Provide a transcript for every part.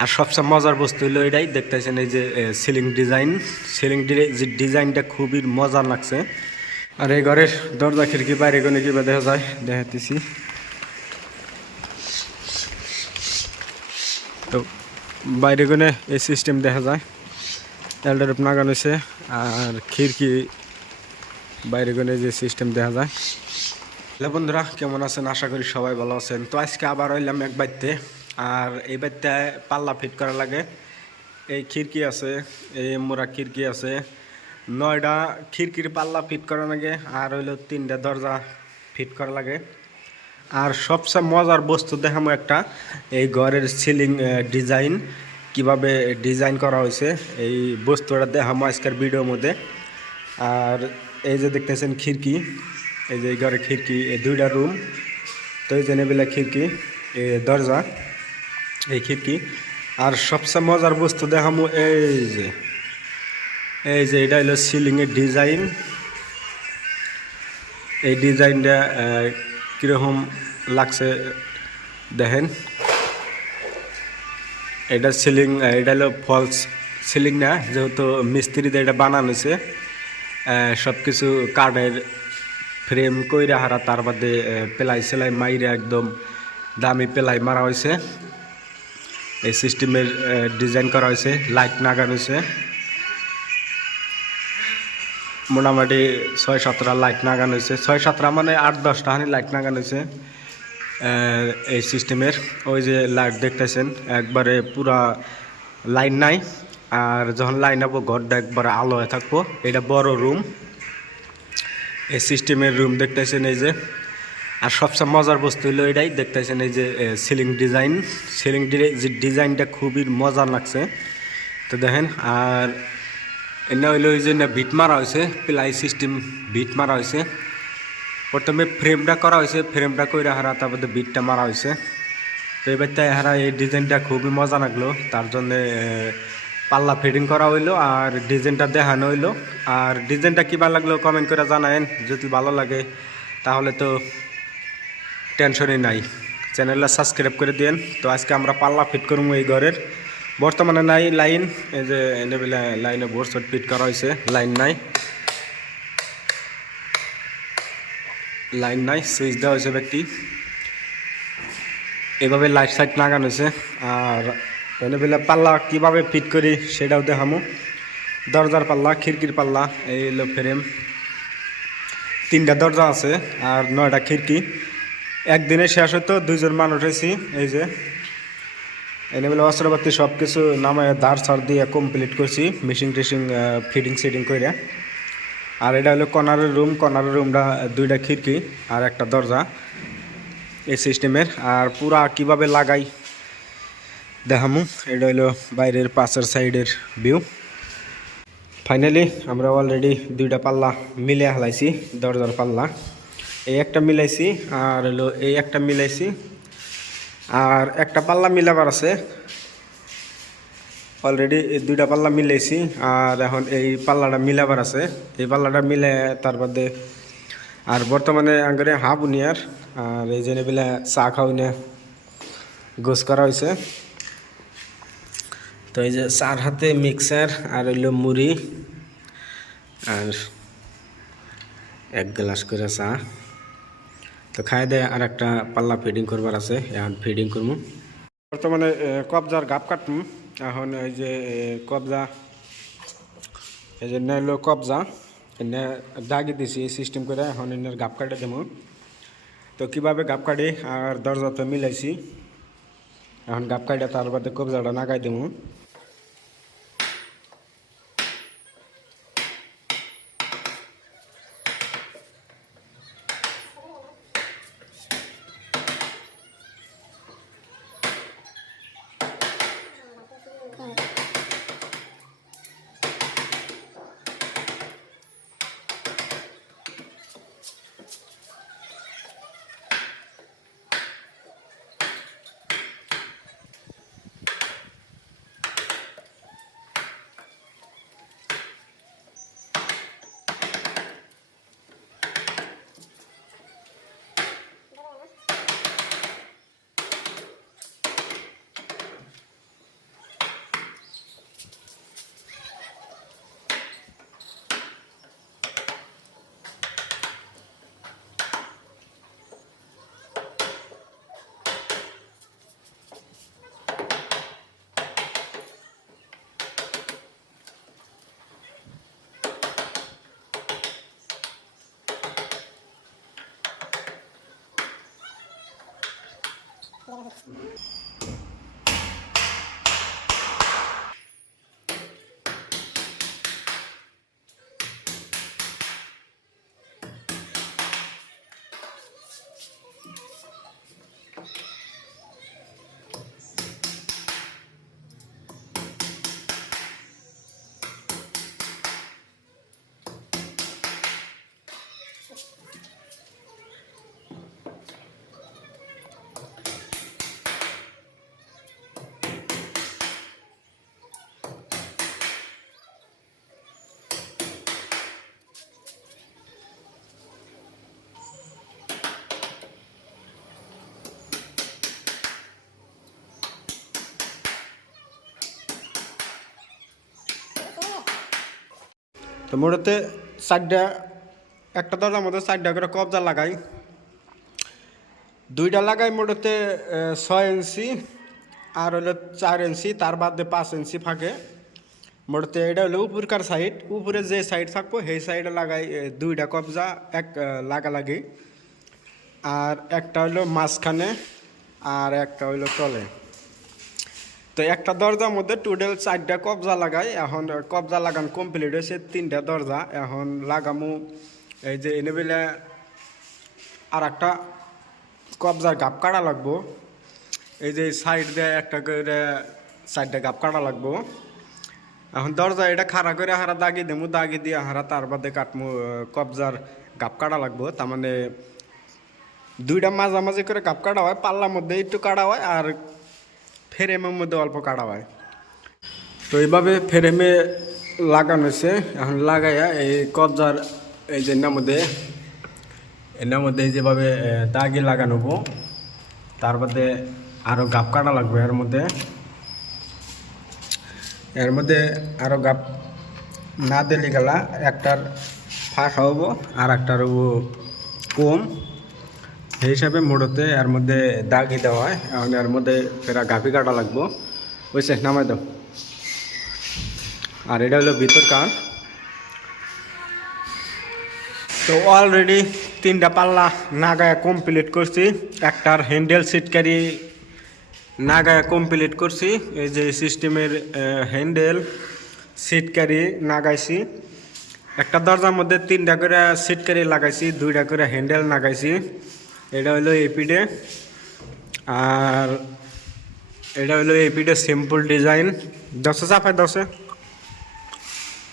আর সবচেয়ে মজার বস্তু হলো এটাই দেখতেছেন, এই যে সিলিং ডিজাইনটা খুবই মজার লাগছে। আর এই ঘরের দরজা খিড়কি বাইরে কোনে কিবা দেখা যায় দেখাতেছি। তো বাইরে কোনে এই সিস্টেম দেখা যায়, এলডারপ নাগানো হয়েছে। আর খিড়কি বাইরে কোনে যে সিস্টেম দেখা যায়। হ্যালো বন্ধুরা, কেমন আছেন? আশা করি সবাই ভালো আছেন। তো আজকে আবার হইলাম এক বাড়িতে, আর এই বাড়িতে পাল্লা ফিট করা লাগে। এই খিড়কি আছে, এই মোড়া খিড়কি আছে, 9টা খিড়কির পাল্লা ফিট করা লাগে, আর হইলো 3টা দরজা ফিট করা লাগে। আর সবচেয়ে মজার বস্তু দেখামো একটা, এই ঘরের সিলিং ডিজাইন কিভাবে ডিজাইন করা হয়েছে, এই বস্তুটা দেখামো আজকের ভিডিওর মধ্যে। আর এই যে দেখতেছেন খিড়কি, এই যে এই ঘরে খিড়কি, এই 2টা রুম। তো এই যে নেবেলা খিড়কি, এই দরজা, এই খিড়কি। আর সবচেয়ে মজার বস্তু দেখামো এই যে এটা হলো সিলিংয়ের ডিজাইন। এই ডিজাইনটা কীরকম লাগছে দেখেন। এটা সিলিং, এটা হলো ফলস সিলিং না, যেহেতু মিস্ত্রিদের এটা বানানো হয়েছে। সব কিছু কাঠের ফ্রেম কইরা হারা, তার বাদে পেলাই সেলাই মাইরে একদম দামি পেলাই মারা হয়েছে। এই সিস্টেমের ডিজাইন করা হয়েছে, লাইট লাগানো হয়েছে। মোটামুটি 6-7টা লাইট লাগানো হয়েছে, 6-7টা মানে 8-10টা হানি লাইট লাগানো হয়েছে এই সিস্টেমের। ওই যে লাইট দেখতেছেন, একবারে পুরা লাইন নাই। আর যখন লাইন হবো ঘরটা একবারে আলো হয়ে থাকবো। এটা বড় রুম, এই সিস্টেমের রুম দেখতেছেন এই যে। আর সবচেয়ে মজার বস্তু হলো এটাই দেখতেছেন, এই যে সিলিং ডিজাইনটা খুবই মজার লাগছে। তো দেখেন। আর এটা হইলো ওই যে বিট মারা হয়েছে, প্লাই সিস্টেম বিট মারা হয়েছে। প্রথমে ফ্রেমটা করা হয়েছে, ফ্রেমটা কইরা হারা তারপরে বিটটা মারা হয়েছে। তো এবার তাই হারা এই ডিজাইনটা খুবই মজা লাগলো, তার জন্যে পাল্লা ফিটিং করা হইলো আর ডিজাইনটা দেখানো হইলো। আর ডিজাইনটা কী ভালো লাগলো কমেন্ট করে জানায়েন। যদি ভালো লাগে তাহলে তো টেনশনই নাই, চ্যানেলটা সাবস্ক্রাইব করে দিন। তো আজকে আমরা পাল্লা ফিট করবো এই ঘরের। বর্তমানে নাই লাইন, এই যে এনেবেলা লাইনে বোর্ড ফিট করা হয়েছে, লাইন নাই সুইচ দেওয়া হয়েছে ব্যক্তি। এভাবে লাইট সাইট লাগানো হয়েছে। আর এনেবেলা পাল্লা কীভাবে ফিট করি সেটাও দেখামো। দরজার পাল্লা, খিড়কির পাল্লা, এই হলো ফ্রেম। 3টা দরজা আছে আর 9টা খিড়কি। একদিনে শেষ হতো, 2জন মানুষ হয়েছি। এই যে এনেবেলা অস্ত্রপাতি সব কিছু নামায় ধার ছাড় দিয়ে কমপ্লিট করছি, মেশিন টেশিং ফিটিং করে। আর এটা হলো কর্নারের রুমটা 2টা খিড়কি আর একটা দরজা এই সিস্টেমের। আর পুরা কিভাবে লাগাই দেখামু। এটা হলো বাইরের পাশের সাইডের ভিউ। ফাইনালি আমরা অলরেডি 2টা পাল্লা মিলে হালাইছি, দরজার পাল্লা এই একটা মিলাইছি, আর হলো এই একটা মিলাইছি, আর একটা পাল্লা মিলাবার আছে। অলরেডি এই 2টা পাল্লা মিলাইছি, আর এখন এই পাল্লাটা মিলাবার আছে। এই পাল্লাটা মিলে তার বাদে আর বর্তমানে আগে হাফ উনিয়ার। আর এই জন্য বেলা চা খাওয়া গোস করা হয়েছে। তো এই যে চার হাতে মিক্সার আর হইলো মুড়ি আর 1 গ্লাস করে চা। তো খাই দেয় আর একটা পাল্লা ফিডিং করবার আছে, এখন ফিডিং করবো। বর্তমানে কবজার গাপ কাটম। এখন এই যে কবজা, এই যে হলো কবজা এনে দাগি দিছি সিস্টেম করে, এখন এনের গাপ কাটে দেবো। তো কীভাবে গাপ কাটি আর দরজা তো মিলাইছি, এখন গাপ কাটে তার বাদে কবজাটা নাগাই দেবো। তো মোটাতে চারটা, একটা দরজার মধ্যে চারটা করে কবজা লাগাই, দুইটা লাগাই মোটাতে 6 ইঞ্চি আর হলো 4 ইঞ্চি, তার বাদে 5 ইঞ্চি ফাঁকে। মোটাতে এটা হলো উপরকার সাইড, উপরে যে সাইড থাকবো সেই সাইডে লাগাই দুইটা কবজা এক লাগালাগি, আর একটা হলো মাঝখানে আর একটা হইলো তলে। তো একটা দরজার মধ্যে টোটাল 4টা কবজা লাগাই। এখন কবজা লাগান কমপ্লিট হয়েছে, 3টা দরজা। এখন লাগামু এই যে এনে বেলে আর একটা কবজার গাপ কাটা লাগবো। এই যে সাইড দিয়ে একটা করে 4টা গাপ কাটা লাগবো। এখন দরজা এটা খাড়া করে হারা দাগি দেবো, দাগি দিয়ে হারা তার বাদে কাটমু কবজার গাপ কাটা লাগবো। তার মানে দুইটা মাঝামাঝি করে গাপ কাটা হয়, পাল্লার মধ্যে একটু কাটা হয় আর ফ্রেমের মধ্যে অল্প কাটা হয়। তো এইভাবে ফ্রেমে লাগানো হয়েছে। এখন লাগাইয়া এই কবজার এই যে এর মধ্যে যেভাবে দাগি লাগানো হবো, তার বাদে আরও গাপ কাটা লাগবে। এর মধ্যে আরও গাপ না দিলে গেলা একটার ফাঁস হবো আর একটার হবো কম, সেই হিসাবে মোড়তে এর মধ্যে দাগি দেওয়া হয়। এখন এর মধ্যে ফেরা গাপি কাটা লাগবো, বুঝছে, নামাই দাও। আর এটা হলো ভিতর কান। তো অলরেডি 3টা পাল্লা নাগায় কমপ্লিট করছি, একটার হ্যান্ডেল সিটকারি নাগায় কমপ্লিট করছি। এই যে সিস্টেমের হ্যান্ডেল সিটকারি নাগাইছি। একটা দরজার মধ্যে 3টা করে সিটকারি লাগাইছি, 2টা করে হ্যান্ডেল লাগাইছি। এটা হলো এপিডে, আর এটা হলো এপিডে সিম্পল ডিজাইন 10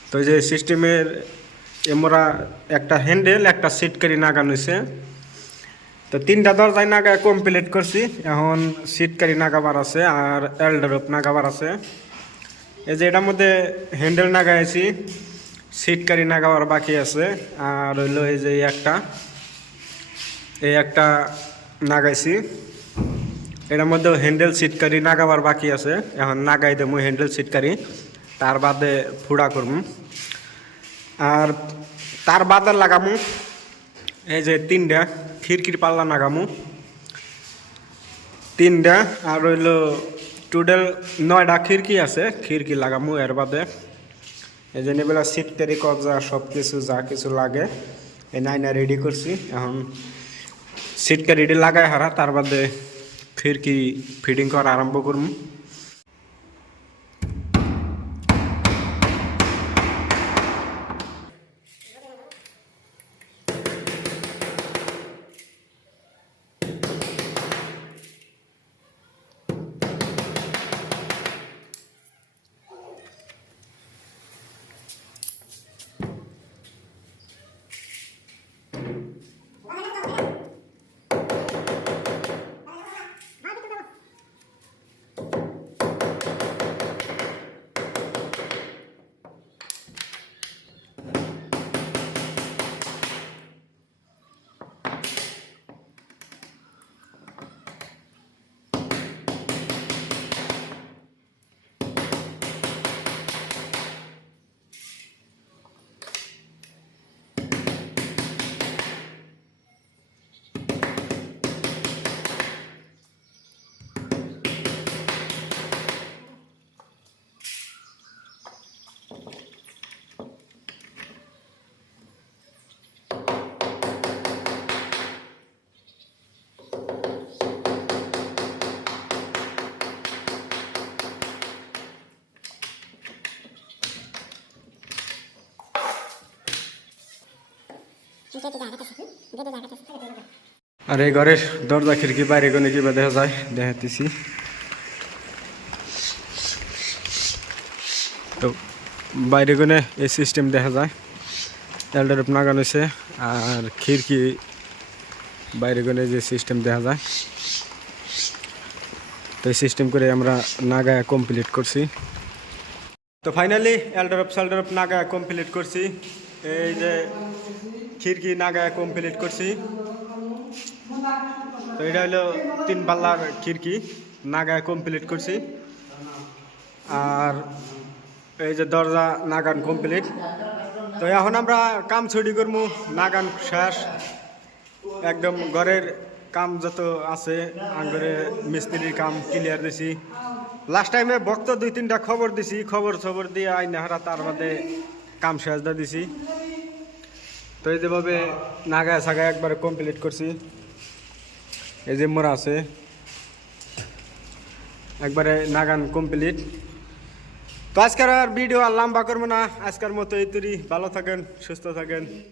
তো যে সিস্টেমের এমরা একটা হ্যান্ডেল একটা সিটকারি নাগানো হয়েছে। তো 3টা দরজায় নাগা কমপ্লিট করছি। এখন সিটকারি নাগাবার আছে আর এলডারোপ নাগাবার আছে। এই যে এটার মধ্যে হ্যান্ডেল নাগাইছি, সিটকারি নাগাবার বাকি আছে। আর হইলো এই যে এই একটা নাগাইছি, এটার মধ্যে হ্যান্ডেল সিটকারি নাগাবার বাকি আছে। এখন নাগাই দেবো হ্যান্ডেল সিটকারি, তার বাদে ফুড়া করবো। আর তার বাদে লাগামু এই যে 3টা খিড়কির পাল্লা লাগামু, 3টা। আর হইলো টোটাল 9টা খিড়কি আছে, খিড়কি লাগামু। এর বাদে এই যে নিবেলা সিটকারি কবজা সব কিছু যা কিছু লাগে এই নাইনা রেডি করছি। এখন সিটকারি লাগাই হারা, তার বাদে খিড়কি ফিটিং করা আরম্ভ করবো। আর এই ঘরের দরজা খিড়কি বাইরে কোনে কিবা দেখা যায় দেখাতেছি। তো বাইরে কোনে এই সিস্টেম দেখা যায়, এলডারপ নাগান হয়েছে। আর খিড়কি বাইরে কোনে যে সিস্টেম দেখা যায়, তো এই সিস্টেম করে আমরা নাগায় কমপ্লিট করছি। তো ফাইনালি এলডারপ সেলডারপ নাগায় কমপ্লিট করছি। এই যে খিড়কি নাগায় কমপ্লিট করছি। তো এটা হলো 3 পাল্লার খিড়কি নাগায় কমপ্লিট করছি। আর এই যে দরজা নাগান কমপ্লিট। তো এখন আমরা কাম ছুটি করবো, নাগান শেষ একদম। ঘরের কাম যত আছে আঙ্গরে মিস্ত্রির কাম ক্লিয়ার দিছি। লাস্ট টাইমে ভক্ত 2-3টা খবর দিছি, খবর দিয়ে আইনে হারা তার বাদে কাম শেষ দিয়ে দিছি। তো এই যেভাবে নাগায় সাগায় একবারে কমপ্লিট করছি। এই যে মোড়া আছে একবারে নাগান কমপ্লিট। তো আজকের আর ভিডিও আর লম্বা করবো না, আজকের মতো এই তৈরি। ভালো থাকেন, সুস্থ থাকেন।